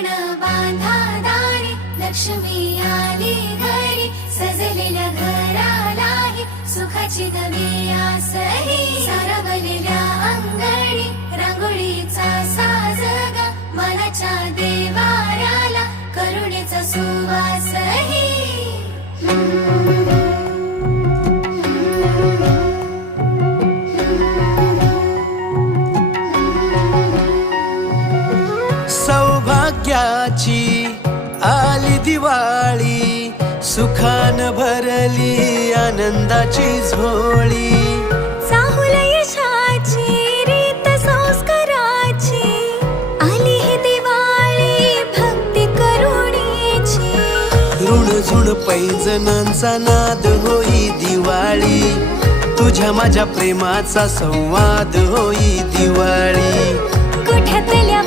तोरण बांधा दारी, लक्ष्मी आली घरी, सजलेल्या घरालाही सुखाची गमी आसही. सारवलेल्या अंगणी रांगोळीचा साज ग, मनाच्या देवाऱ्याला करुणेचा सुवासही. सौभाग्याची आली दिवाळी, सुखान भरली आनंदाची झोळी. चाहुल यशाची रीत संस्काराची, आली ही दिवाळी भक्ती करुणेची. ऋणझुण पैंजणांचा नाद होई दिवाळी, तुझ्या माझ्या प्रेमाचा संवाद होई दिवाळी. गोठ्यातल्या